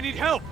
I need help!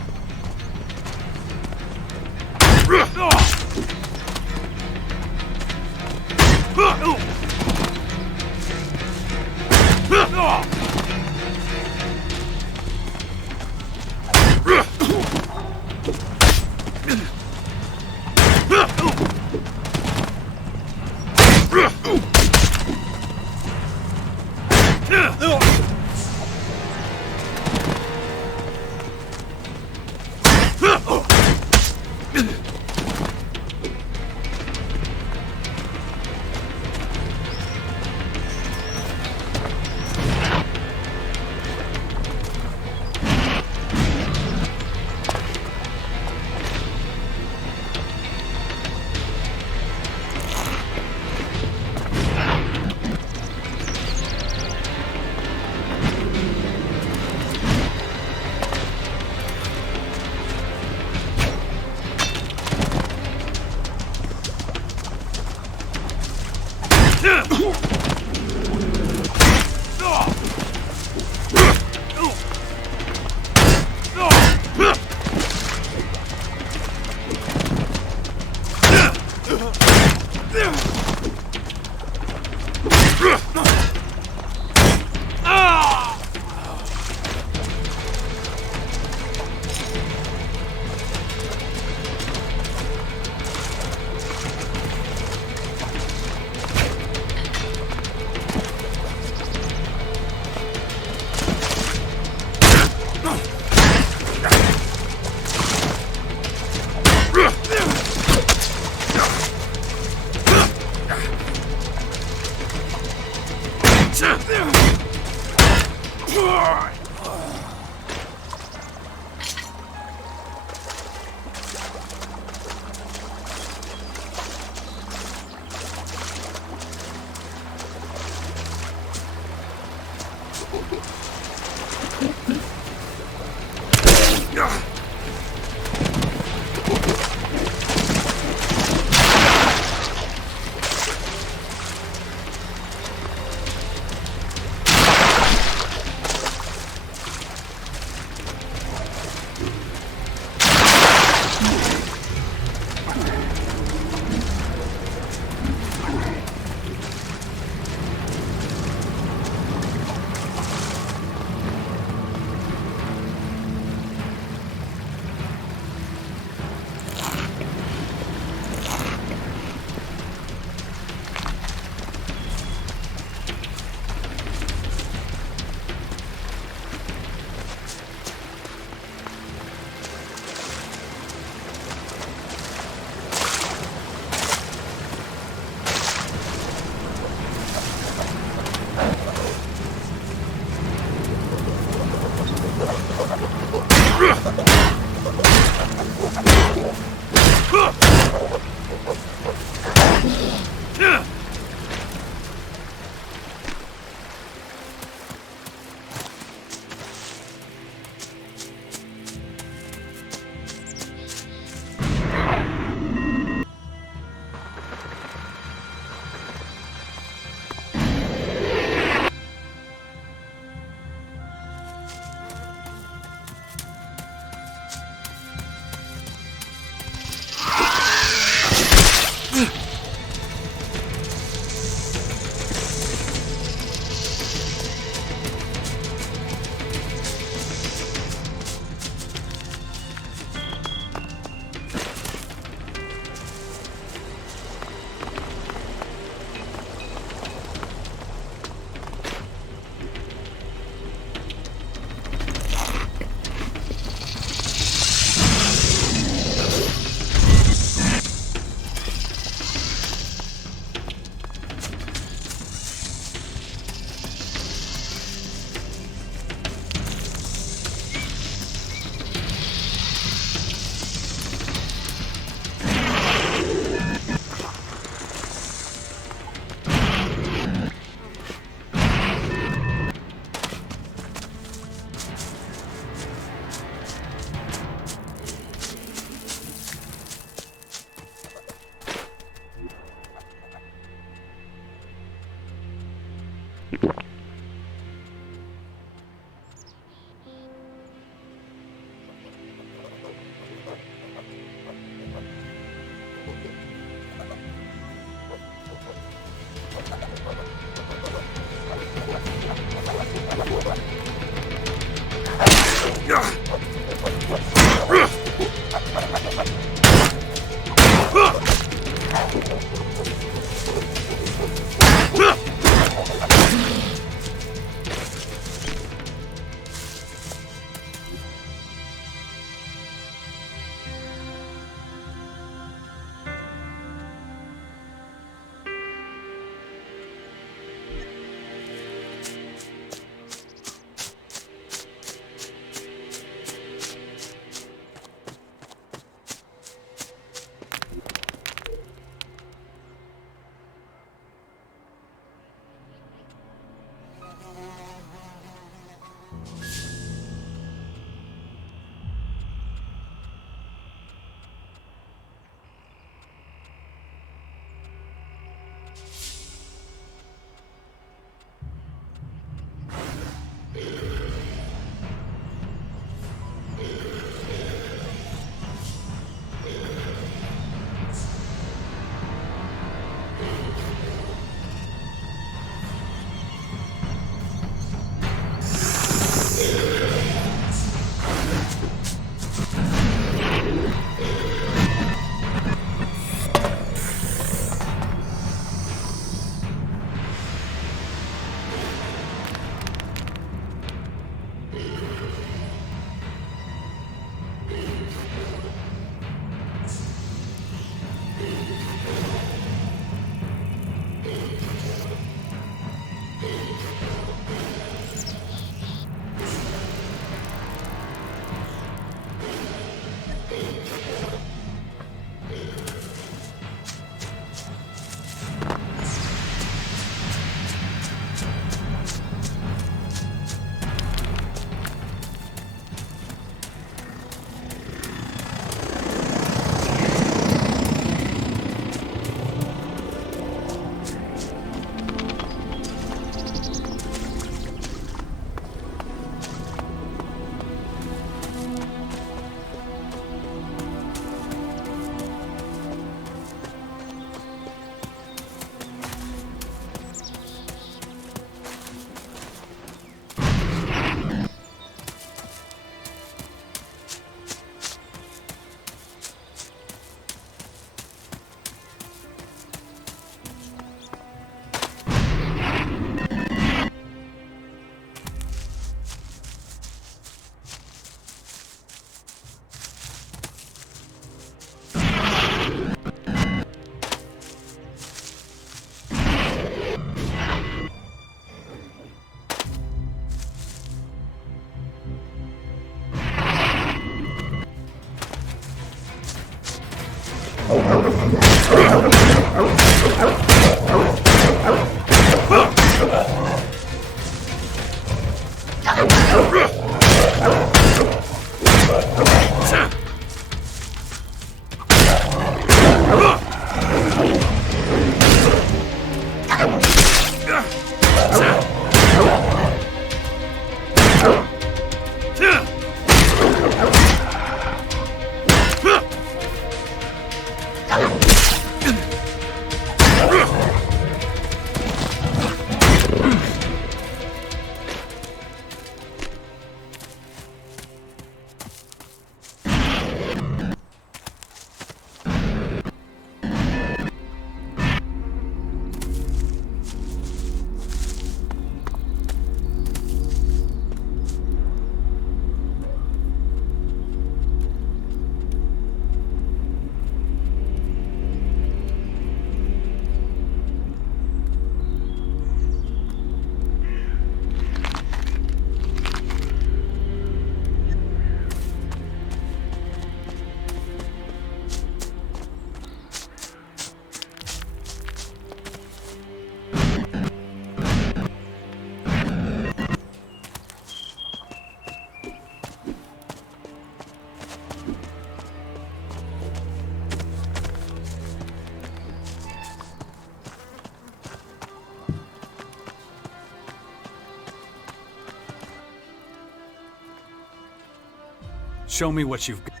Show me what you've got.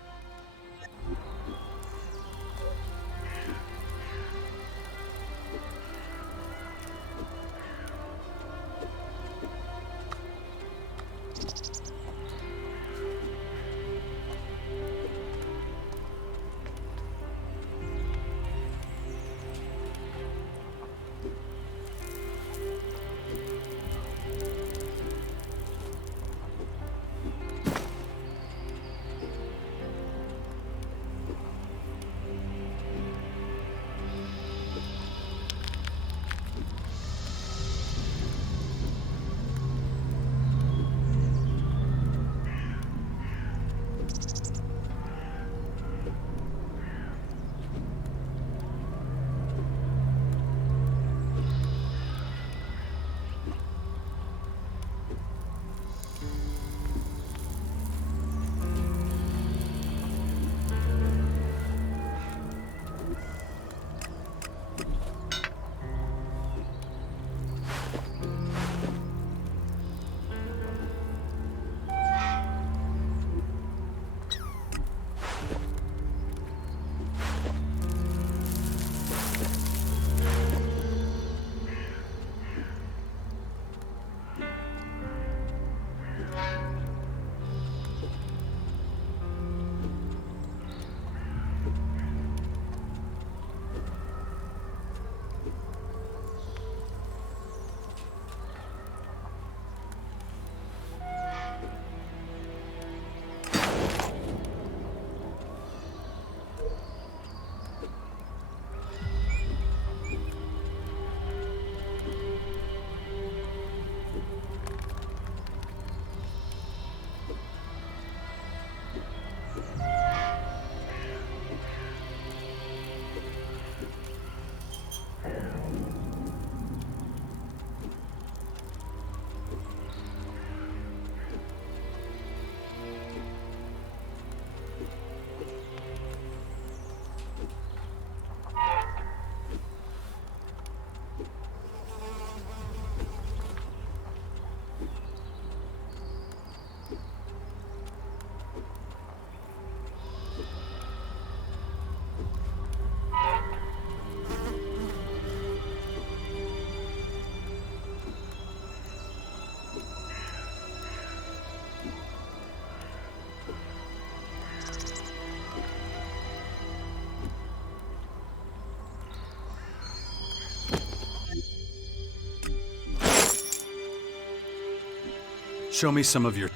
Show me some of your...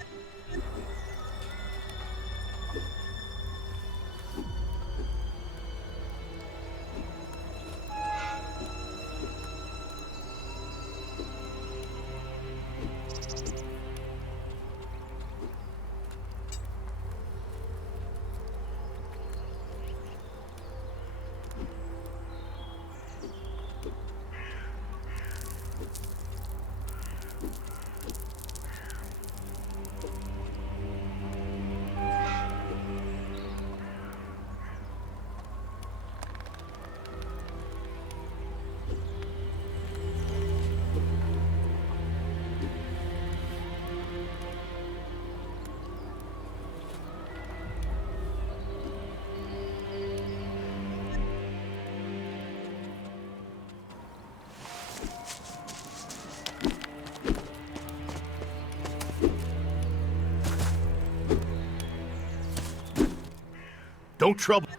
Don't trouble.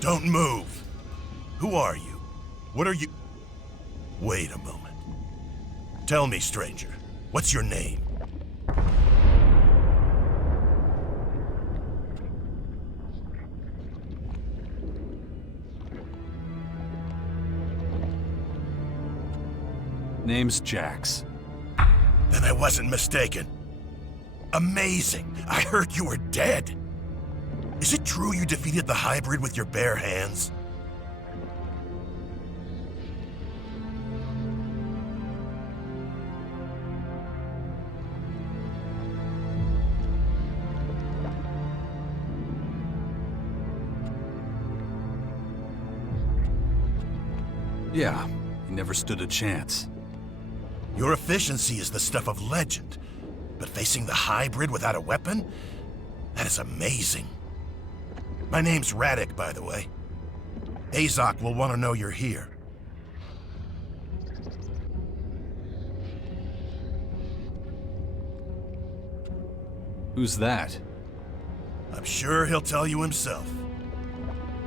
Don't move. Who are you? What are you... Wait a moment. Tell me, stranger, what's your name? Name's Jax. Then I wasn't mistaken. Amazing! I heard you were dead! Is it true you defeated the hybrid with your bare hands? Yeah, he never stood a chance. Your efficiency is the stuff of legend, but facing the hybrid without a weapon? That is amazing. My name's Radek, by the way. Azok will want to know you're here. Who's that? I'm sure he'll tell you himself.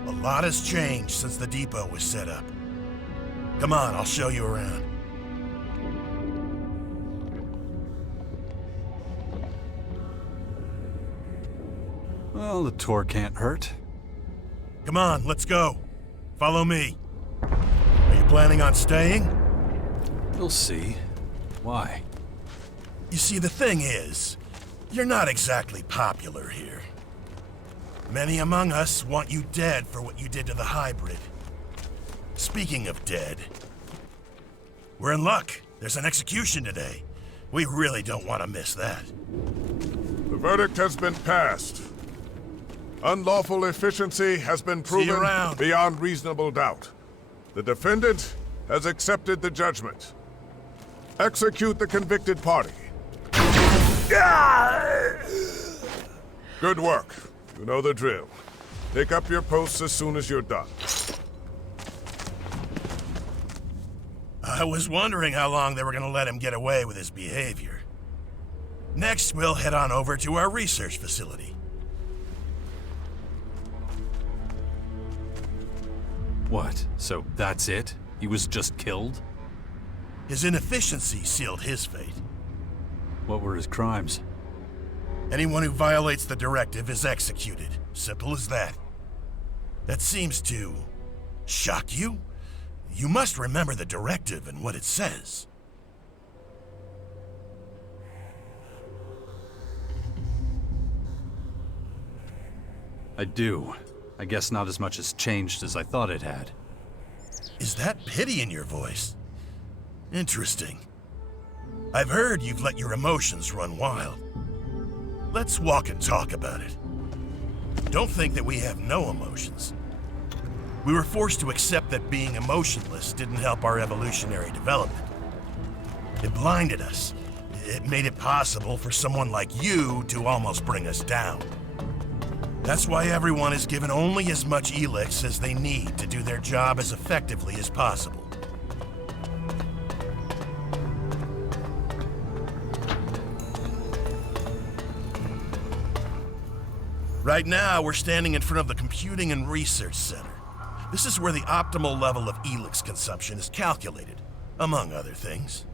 A lot has changed since the depot was set up. Come on, I'll show you around. Well, the tour can't hurt. Come on, let's go. Follow me. Are you planning on staying? We'll see. Why? You see, the thing is, you're not exactly popular here. Many among us want you dead for what you did to the hybrid. Speaking of dead, we're in luck. There's an execution today. We really don't want to miss that. The verdict has been passed. Unlawful efficiency has been proven beyond reasonable doubt. The defendant has accepted the judgment. Execute the convicted party. Good work. You know the drill. Take up your posts as soon as you're done. I was wondering how long they were going to let him get away with his behavior. Next, we'll head on over to our research facility. What? So that's it? He was just killed? His inefficiency sealed his fate. What were his crimes? Anyone who violates the directive is executed. Simple as that. That seems to shock you? You must remember the directive and what it says. I do. I guess not as much has changed as I thought it had. Is that pity in your voice? Interesting. I've heard you've let your emotions run wild. Let's walk and talk about it. Don't think that we have no emotions. We were forced to accept that being emotionless didn't help our evolutionary development. It blinded us. It made it possible for someone like you to almost bring us down. That's why everyone is given only as much Elex as they need to do their job as effectively as possible. Right now, we're standing in front of the Computing and Research Center. This is where the optimal level of Elex consumption is calculated, among other things.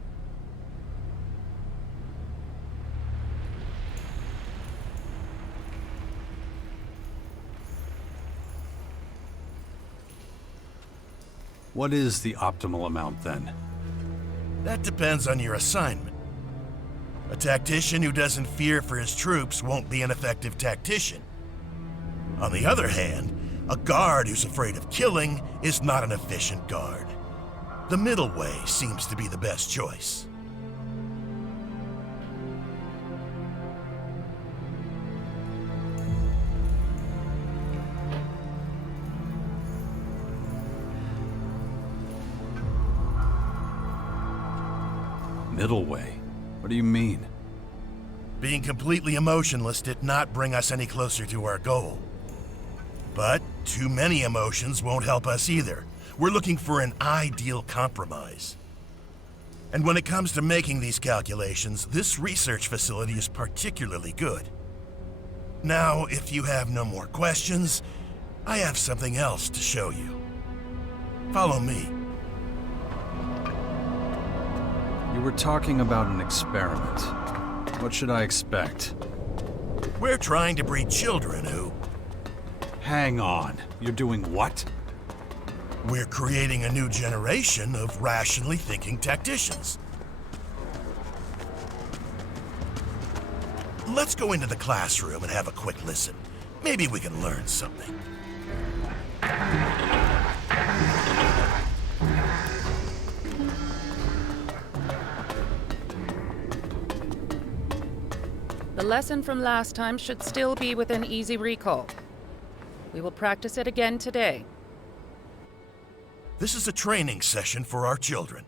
What is the optimal amount, then? That depends on your assignment. A tactician who doesn't fear for his troops won't be an effective tactician. On the other hand, a guard who's afraid of killing is not an efficient guard. The middle way seems to be the best choice. Middle way? What do you mean? Being completely emotionless did not bring us any closer to our goal. But too many emotions won't help us either. We're looking for an ideal compromise. And when it comes to making these calculations, this research facility is particularly good. Now, if you have no more questions, I have something else to show you. Follow me. You were talking about an experiment. What should I expect? We're trying to breed children who... Hang on. You're doing what? We're creating a new generation of rationally thinking tacticians. Let's go into the classroom and have a quick listen. Maybe we can learn something. The lesson from last time should still be within easy recall. We will practice it again today. This is a training session for our children.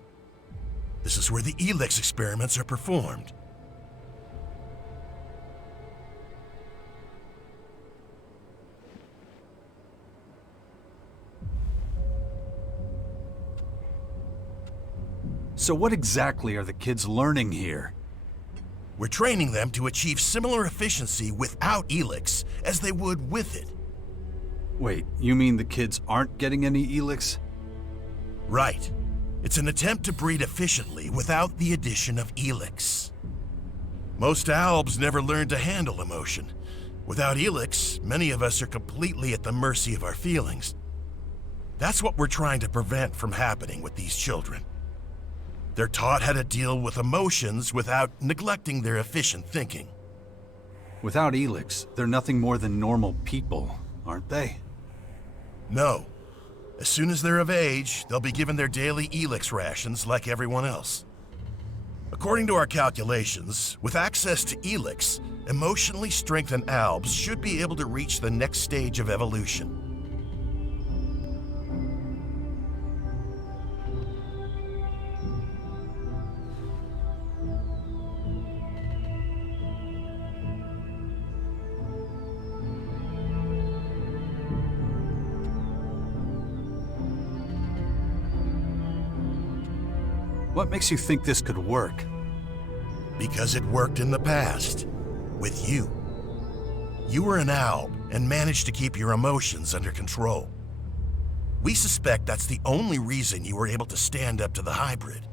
This is where the Elex experiments are performed. So what exactly are the kids learning here? We're training them to achieve similar efficiency without Elex as they would with it. Wait, you mean the kids aren't getting any Elex? Right. It's an attempt to breed efficiently without the addition of Elex. Most albs never learn to handle emotion. Without Elex, many of us are completely at the mercy of our feelings. That's what we're trying to prevent from happening with these children. They're taught how to deal with emotions without neglecting their efficient thinking. Without Elex, they're nothing more than normal people, aren't they? No. As soon as they're of age, they'll be given their daily Elex rations like everyone else. According to our calculations, with access to Elex, emotionally strengthened albs should be able to reach the next stage of evolution. What makes you think this could work? Because it worked in the past. With you. You were an alb and managed to keep your emotions under control. We suspect that's the only reason you were able to stand up to the hybrid.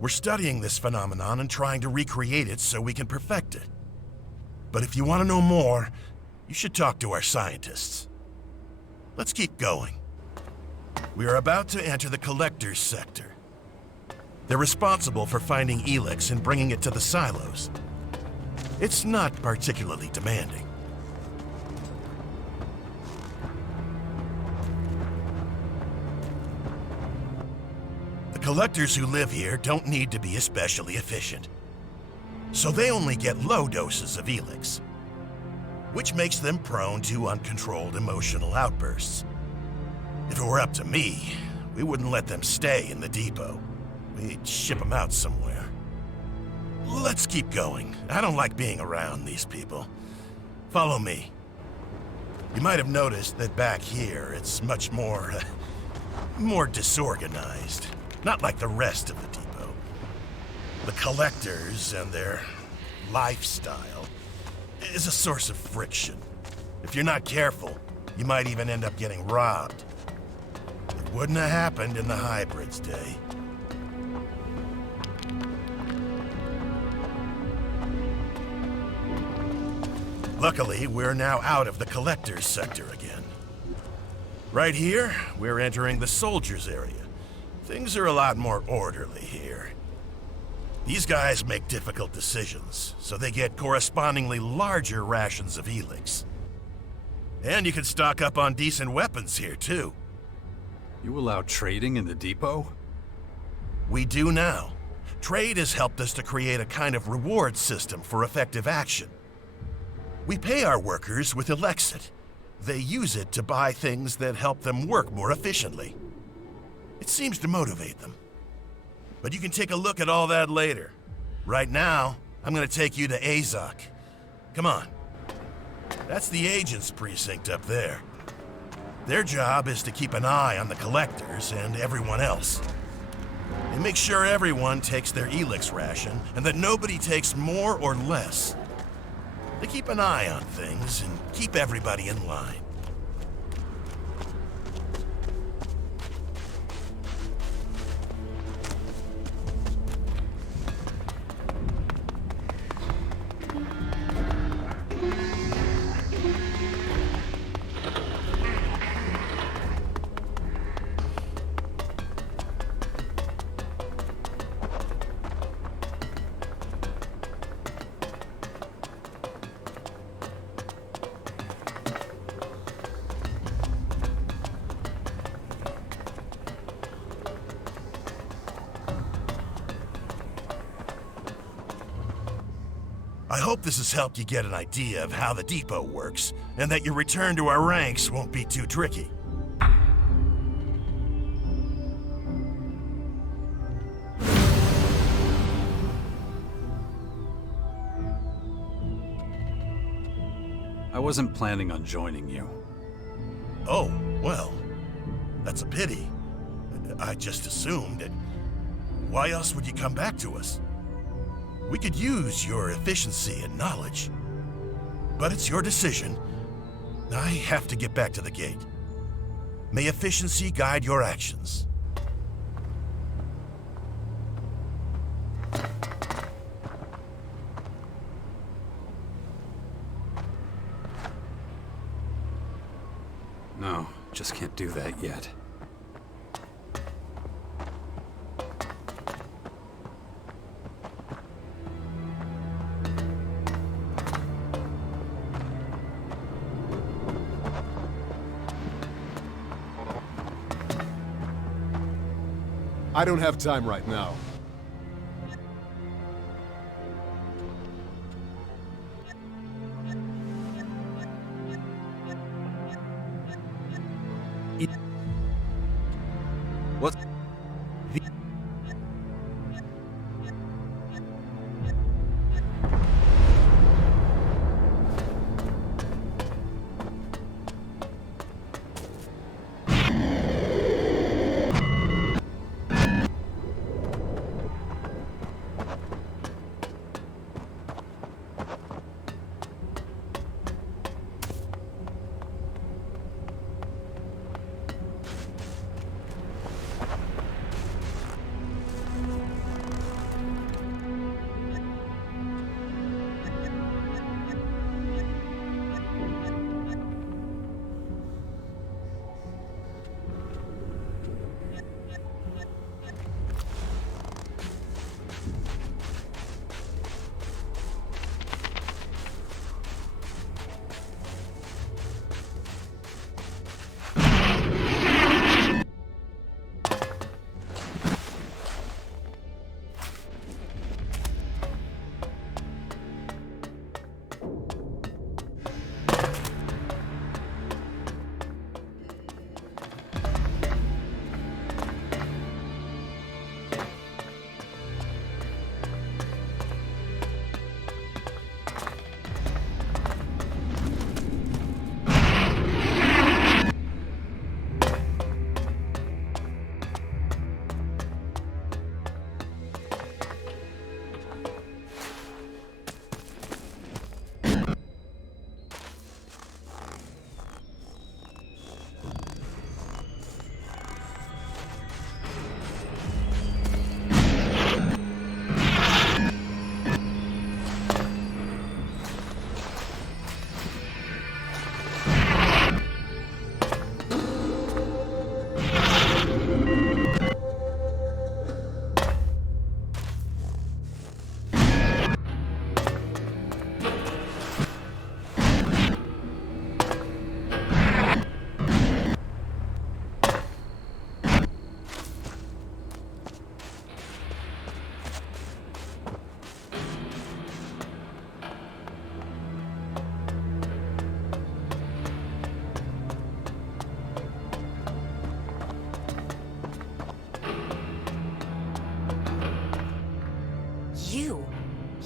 We're studying this phenomenon and trying to recreate it so we can perfect it. But if you want to know more, you should talk to our scientists. Let's keep going. We are about to enter the collector's sector. They're responsible for finding Elex and bringing it to the silos. It's not particularly demanding. The collectors who live here don't need to be especially efficient. So they only get low doses of Elex, which makes them prone to uncontrolled emotional outbursts. If it were up to me, we wouldn't let them stay in the depot. We'd ship them out somewhere. Let's keep going. I don't like being around these people. Follow me. You might have noticed that back here, it's much more disorganized. Not like the rest of the depot. The collectors and their lifestyle is a source of friction. If you're not careful, you might even end up getting robbed. It wouldn't have happened in the hybrid's day. Luckily, we're now out of the collector's sector again. Right here, we're entering the soldiers' area. Things are a lot more orderly here. These guys make difficult decisions, so they get correspondingly larger rations of Elex. And you can stock up on decent weapons here, too. You allow trading in the depot? We do now. Trade has helped us to create a kind of reward system for effective action. We pay our workers with Elexit. They use it to buy things that help them work more efficiently. It seems to motivate them. But you can take a look at all that later. Right now, I'm gonna take you to Azok. Come on. That's the agent's precinct up there. Their job is to keep an eye on the collectors and everyone else. They make sure everyone takes their Elex ration and that nobody takes more or less. They keep an eye on things and keep everybody in line. I hope this has helped you get an idea of how the depot works, and that your return to our ranks won't be too tricky. I wasn't planning on joining you. Oh, well, that's a pity. I just assumed that. Why else would you come back to us? We could use your efficiency and knowledge. But it's your decision. I have to get back to the gate. May efficiency guide your actions. No, just can't do that yet. I don't have time right now. What?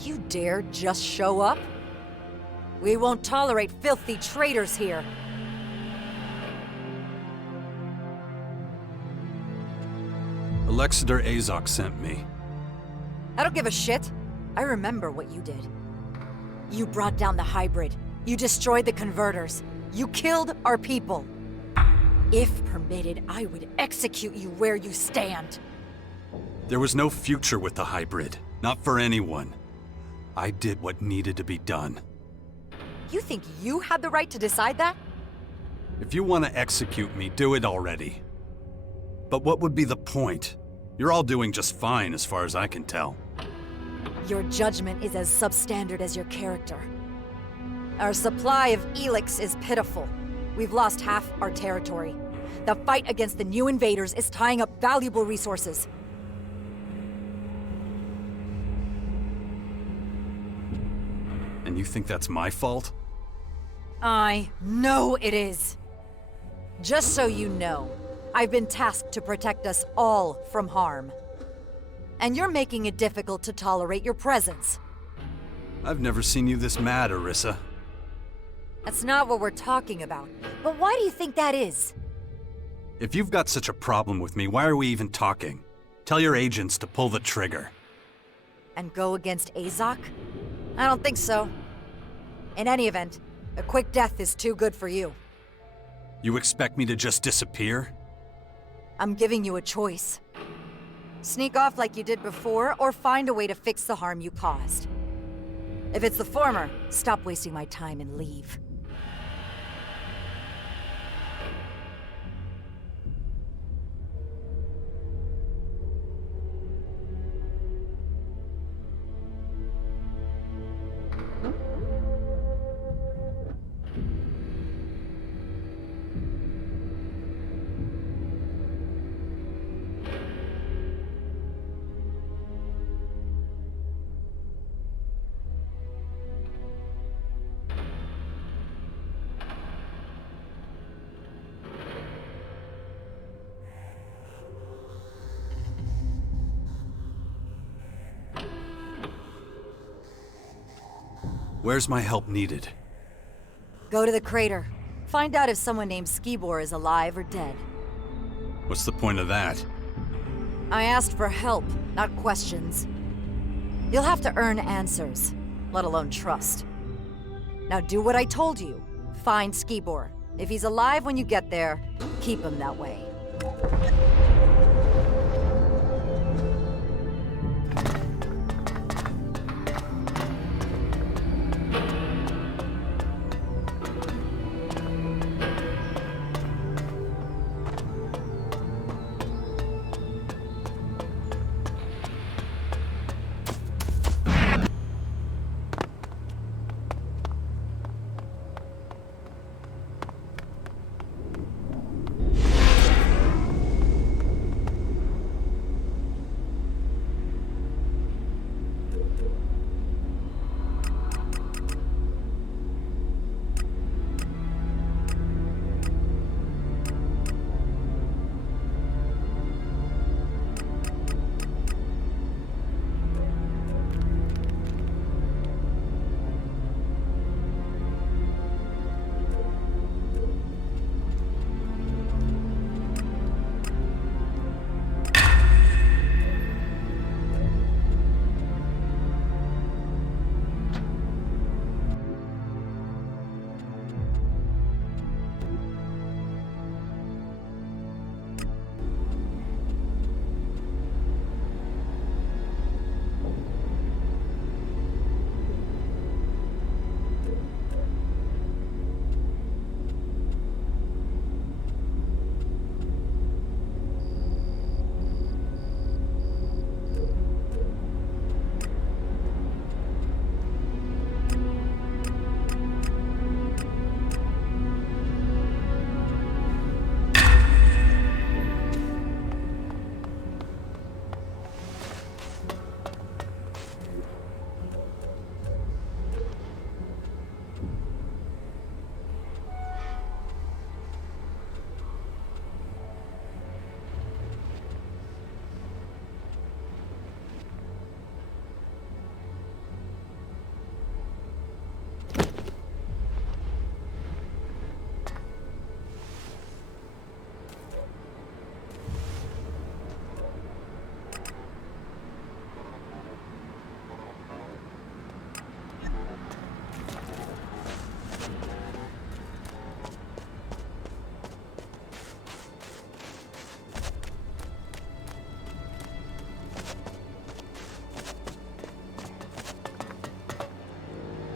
You dare just show up? We won't tolerate filthy traitors here. Alexander Azok sent me. I don't give a shit. I remember what you did. You brought down the hybrid. You destroyed the converters. You killed our people. If permitted, I would execute you where you stand. There was no future with the hybrid. Not for anyone. I did what needed to be done. You think you had the right to decide that? If you want to execute me, do it already. But what would be the point? You're all doing just fine as far as I can tell. Your judgment is as substandard as your character. Our supply of Elex is pitiful. We've lost half our territory. The fight against the new invaders is tying up valuable resources. And you think that's my fault? I know it is. Just so you know, I've been tasked to protect us all from harm. And you're making it difficult to tolerate your presence. I've never seen you this mad, Orisa. That's not what we're talking about. But why do you think that is? If you've got such a problem with me, why are we even talking? Tell your agents to pull the trigger. And go against Azok? I don't think so. In any event, a quick death is too good for you. You expect me to just disappear? I'm giving you a choice. Sneak off like you did before, or find a way to fix the harm you caused. If it's the former, stop wasting my time and leave. Where's my help needed? Go to the crater. Find out if someone named Skibor is alive or dead. What's the point of that? I asked for help, not questions. You'll have to earn answers, let alone trust. Now do what I told you. Find Skibor. If he's alive when you get there, keep him that way.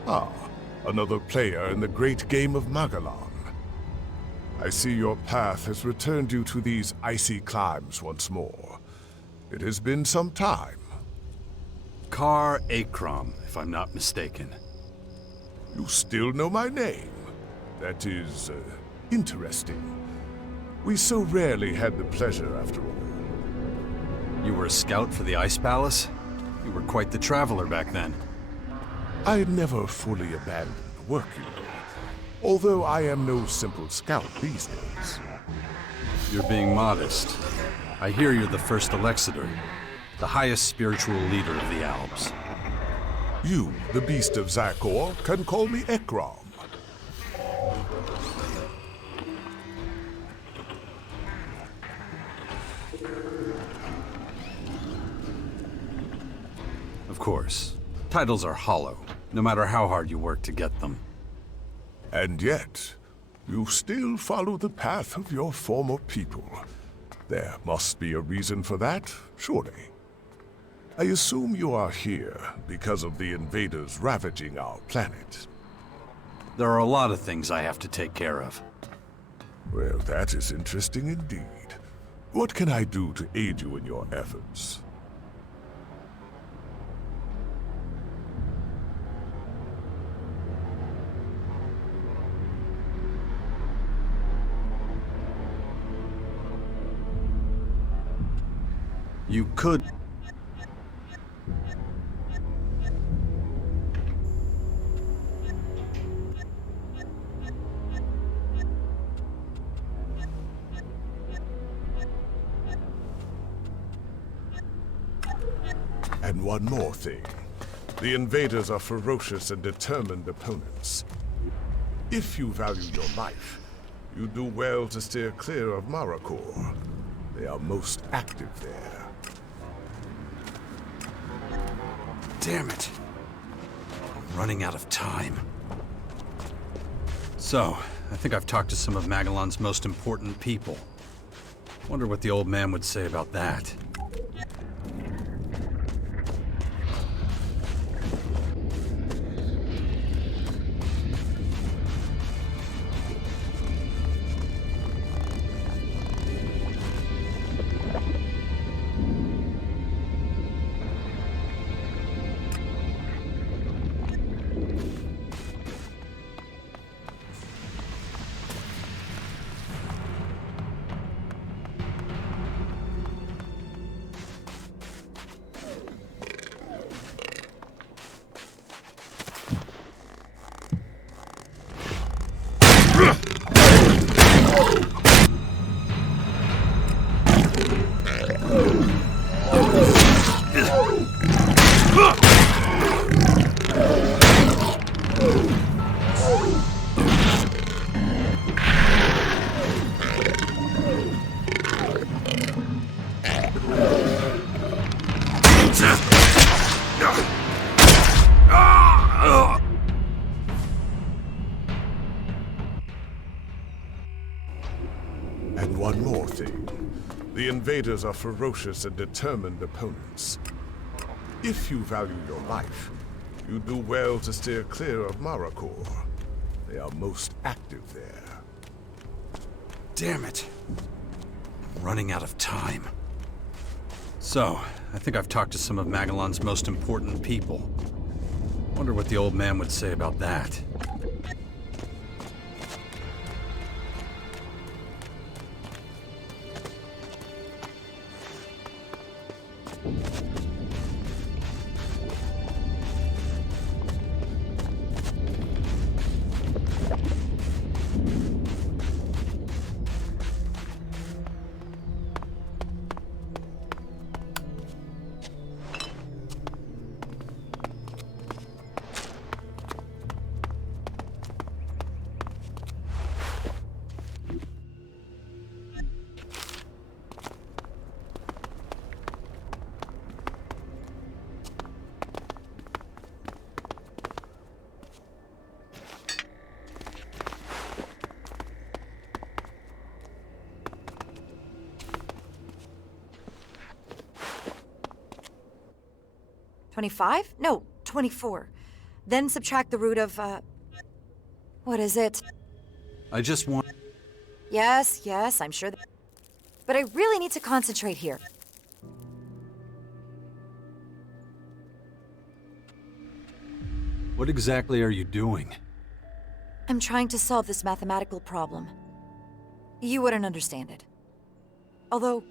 Ah, another player in the great game of Magellan. I see your path has returned you to these icy climes once more. It has been some time. Kar Akram, if I'm not mistaken. You still know my name. That is, interesting. We so rarely had the pleasure, after all. You were a scout for the Ice Palace? You were quite the traveler back then. I never fully abandoned work, you know. Although I am no simple scout these days. You're being modest. I hear you're the first Alexander, the highest spiritual leader of the Alps. You, the beast of Zakor, can call me Ekrom. Of course. Titles are hollow, no matter how hard you work to get them. And yet, you still follow the path of your former people. There must be a reason for that, surely. I assume you are here because of the invaders ravaging our planet. There are a lot of things I have to take care of. Well, that is interesting indeed. What can I do to aid you in your efforts? You could... And one more thing. The invaders are ferocious and determined opponents. If you value your life, you do well to steer clear of Marakor. They are most active there. Damn it. I'm running out of time. So, I think I've talked to some of Magellan's most important people. Wonder what the old man would say about that. And one more thing. The invaders are ferocious and determined opponents. If you value your life, you do well to steer clear of Marakor. They are most active there. Damn it. I'm running out of time. So, I think I've talked to some of Magellan's most important people. Wonder what the old man would say about that. $25? No, 24. Then subtract the root of, what is it? I just want... Yes, I'm sure but I really need to concentrate here. What exactly are you doing? I'm trying to solve this mathematical problem. You wouldn't understand it. Although,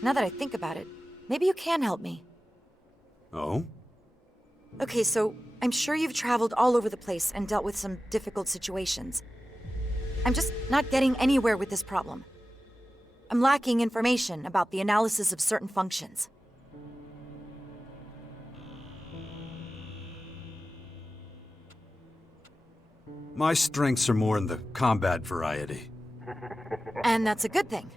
now that I think about it, maybe you can help me. Oh? Okay, so I'm sure you've traveled all over the place and dealt with some difficult situations. I'm just not getting anywhere with this problem. I'm lacking information about the analysis of certain functions. My strengths are more in the combat variety. And that's a good thing.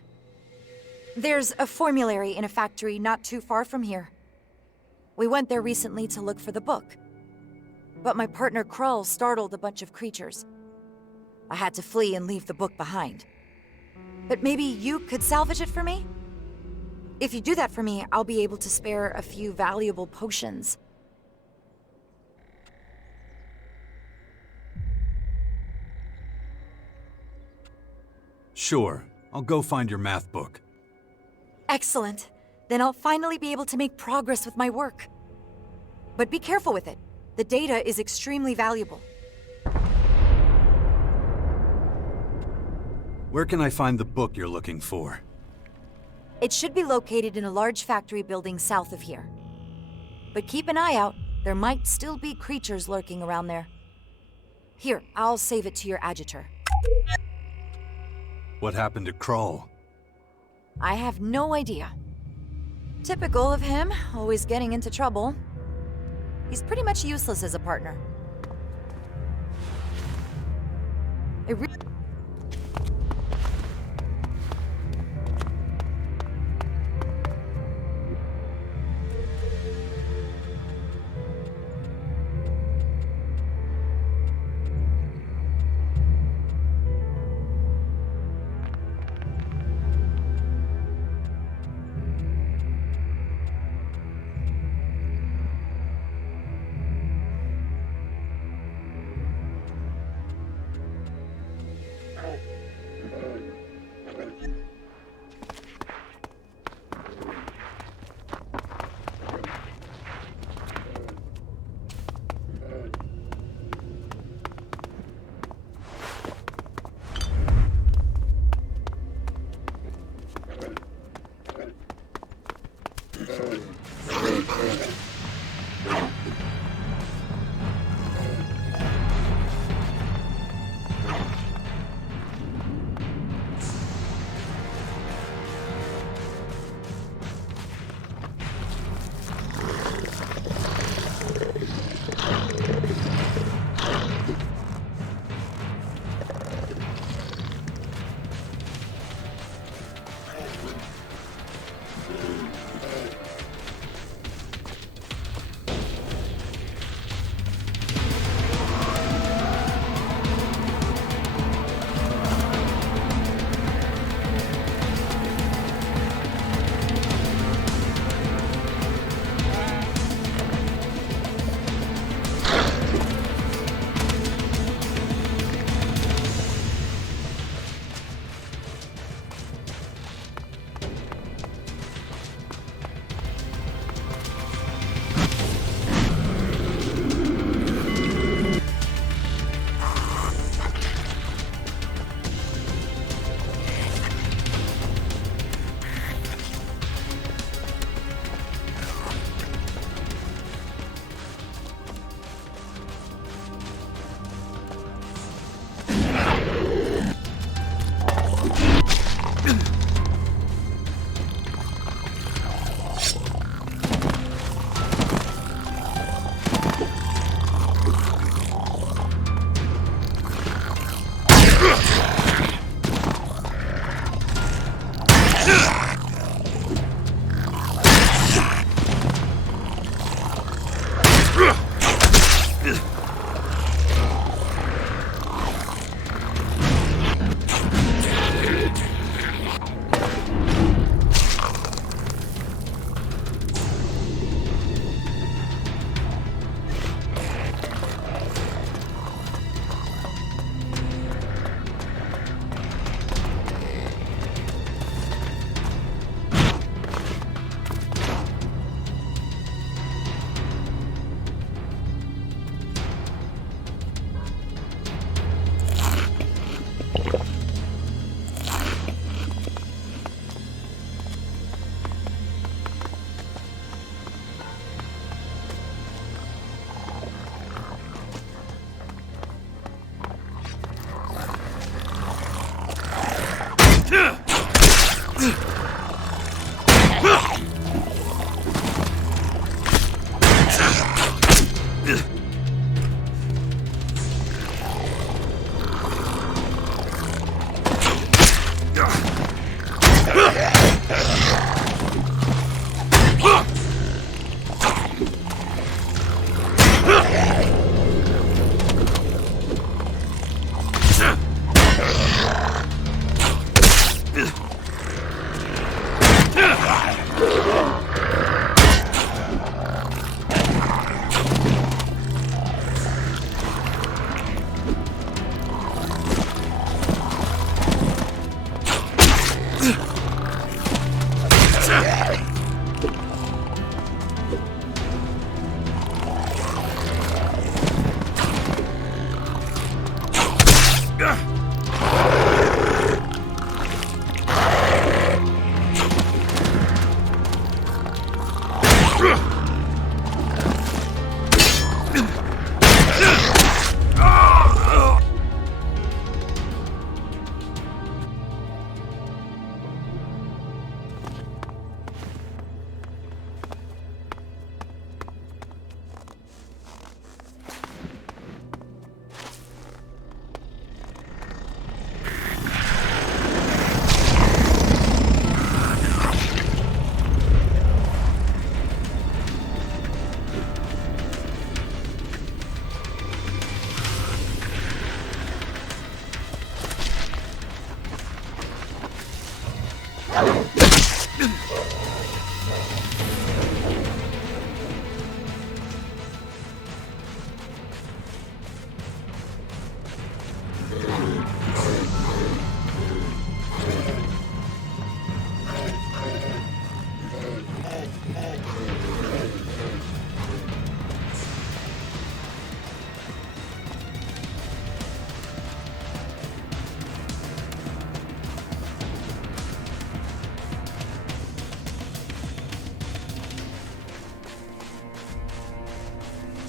There's a formulary in a factory not too far from here. We went there recently to look for the book. But my partner Krull startled a bunch of creatures. I had to flee and leave the book behind. But maybe you could salvage it for me? If you do that for me, I'll be able to spare a few valuable potions. Sure, I'll go find your math book. Excellent. Then I'll finally be able to make progress with my work. But be careful with it. The data is extremely valuable. Where can I find the book you're looking for? It should be located in a large factory building south of here. But keep an eye out. There might still be creatures lurking around there. Here, I'll save it to your adjutor. What happened to Krull? I have no idea. Typical of him, always getting into trouble. He's pretty much useless as a partner.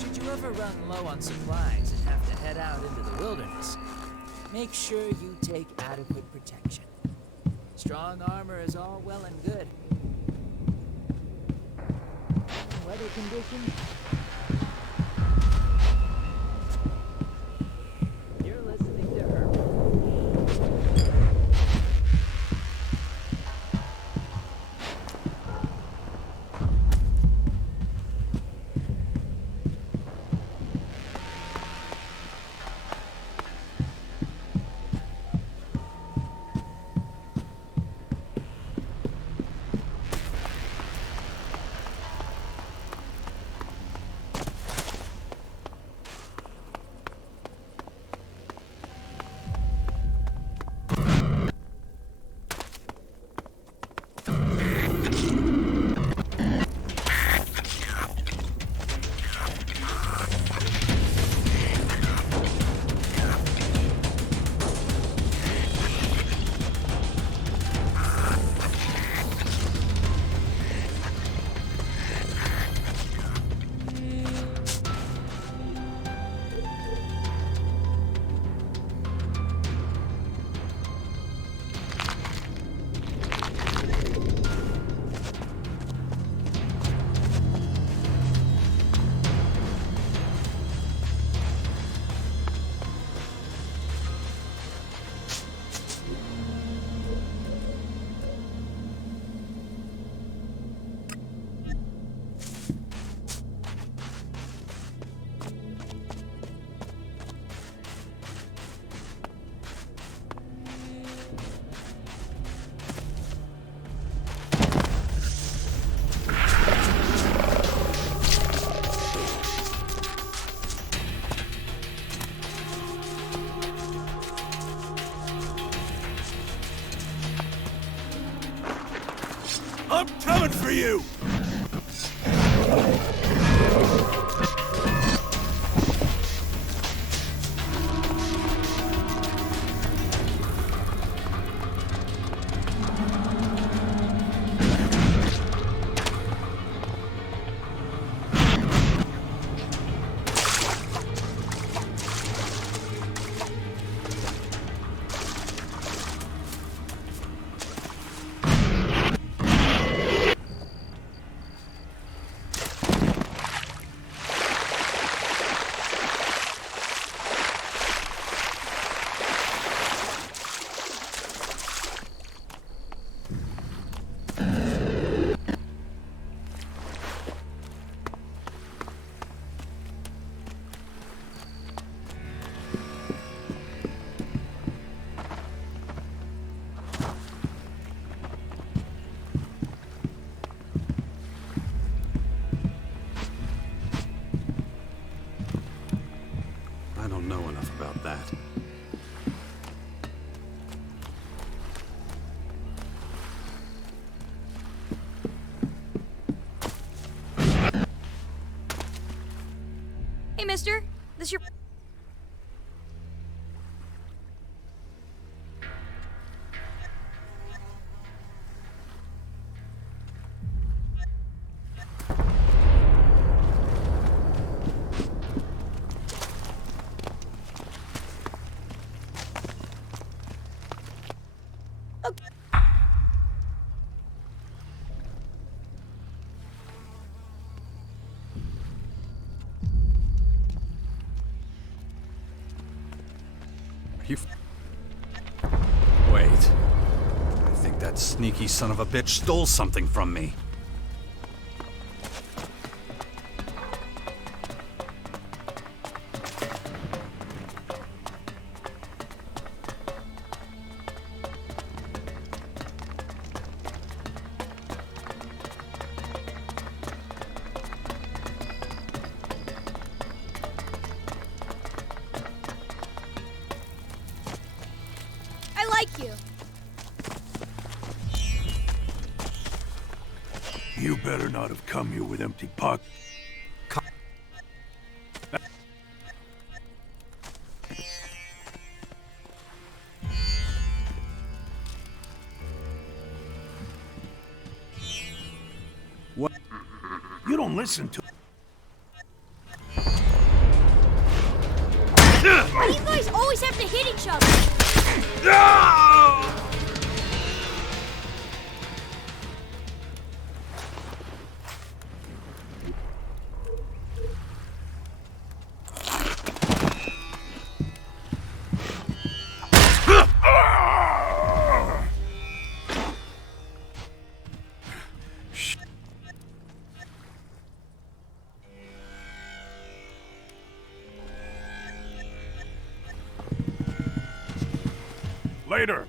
Should you ever run low on supplies and have to head out into the wilderness, make sure you take adequate protection. Strong armor is all well and good. Weather conditions? You're listening to her. I'm coming for you! I don't know enough about that. Hey, mister. This your... You... Wait. I think that sneaky son of a bitch stole something from me. you. You better not have come here with empty pockets. What? You don't listen to... Why do you guys always have to hit each other? Later.